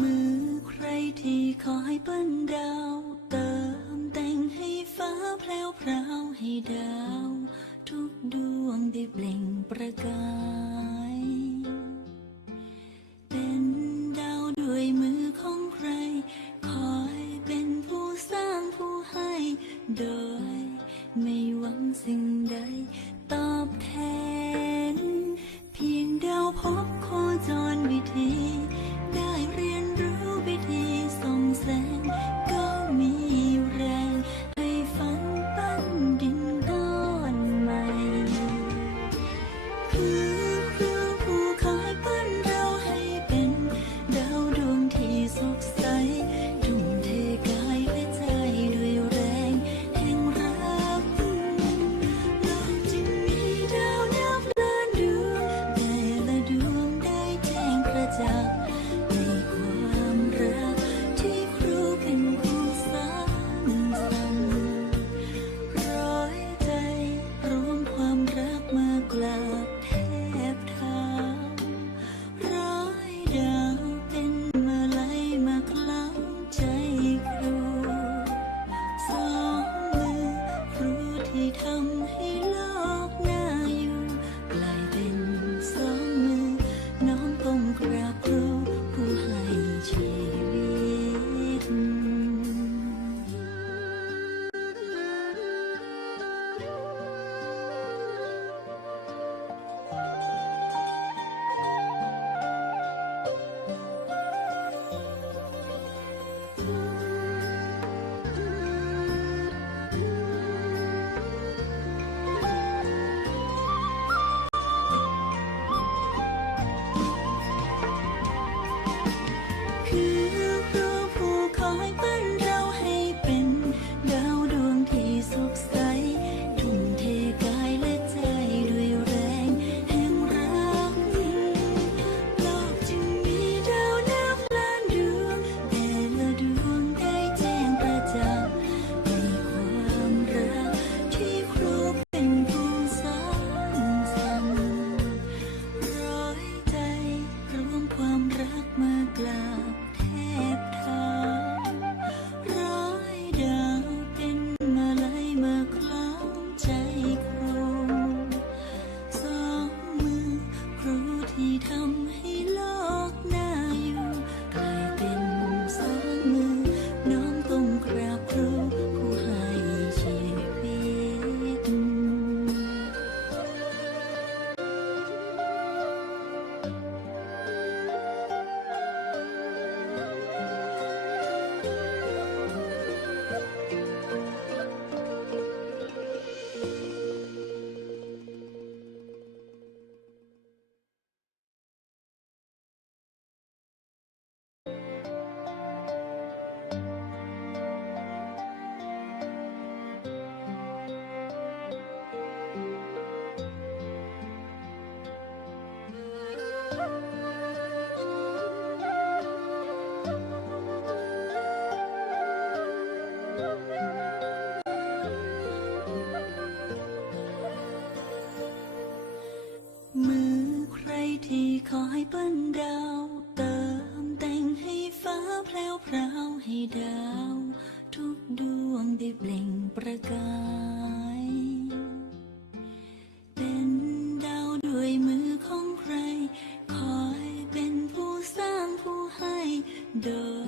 มือใครที่คอยปั้นดาว เติมแต่งให้ฟ้าแพรวพราวให้ดาว ทุกดวงได้เปล่งประกาย เป็นดาวด้วยมือของใคร คอยเป็นผู้สร้างผู้ให้ โดยไม่หวังสิ่งใด 的。 ทีขอให้เปิ้นดาว เติมแต่งให้ฟ้าแพลวพราวให้ดาว ทุกดวงได้เปล่งประกาย เป็นดาวด้วยมือของใคร คอยเป็นผู้สร้างผู้ให้โดย